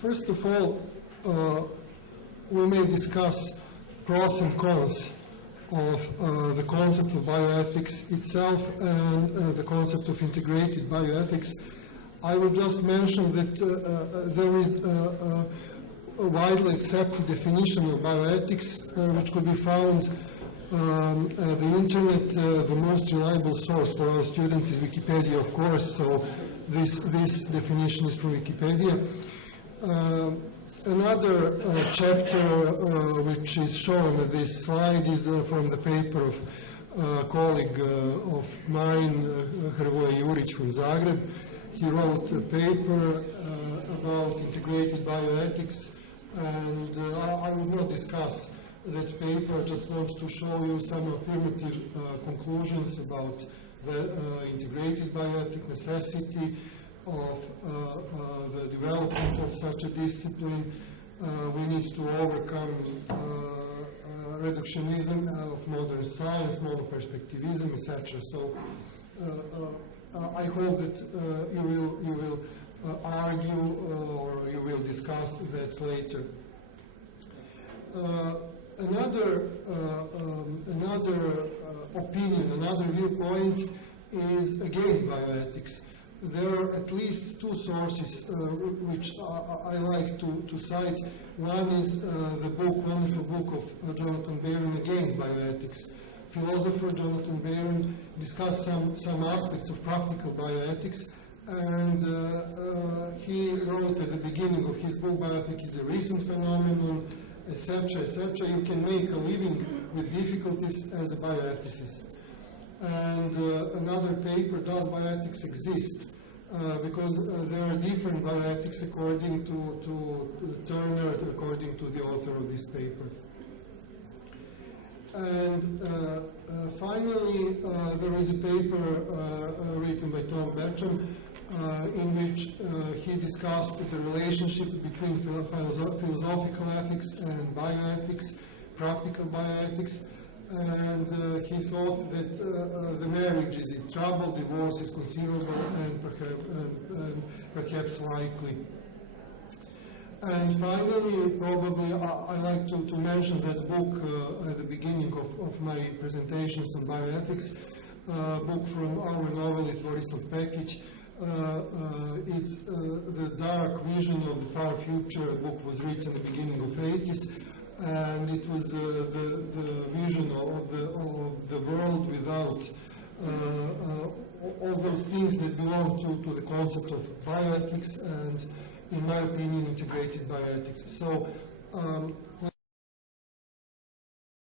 First of all, we may discuss pros and cons of the concept of bioethics itself and the concept of integrated bioethics. I will just mention that there is a widely accepted definition of bioethics, which could be found the internet. The most reliable source for our students is Wikipedia, of course, so this definition is from Wikipedia. Another chapter which is shown on this slide is from the paper of a colleague of mine, Hrvoje Jurić from Zagreb. He wrote a paper about integrated bioethics, and I will not discuss that paper. I just want to show you some affirmative conclusions about the integrated bioethic necessity of the development of such a discipline. We need to overcome reductionism of modern science, monoperspectivism, etc. So I hope that you will argue or you will discuss that later. Another opinion, another viewpoint is against bioethics. There are at least two sources which I like to cite. One is the wonderful book of Jonathan Barron Against Bioethics. Philosopher Jonathan Barron discussed some aspects of practical bioethics, and he wrote at the beginning of his book, Bioethics is a recent phenomenon, etc., etc. You can make a living with difficulties as a bioethicist. And another paper, Does Bioethics Exist? Because there are different bioethics according to Turner, according to the author of this paper. And finally, there is a paper written by Tom Batcham in which he discussed the relationship between philosophical ethics and bioethics, practical bioethics. And he thought that the marriage is in trouble, divorce is conceivable, and perhaps likely. And finally, probably I like to mention that book at the beginning of my presentations on bioethics, book from our novelist Borislav Pekic. It's The Dark Vision of the Far Future. The book was written at the beginning of the 80s. And it was the vision of the world without all those things that belong to the concept of bioethics and, in my opinion, integrated bioethics. So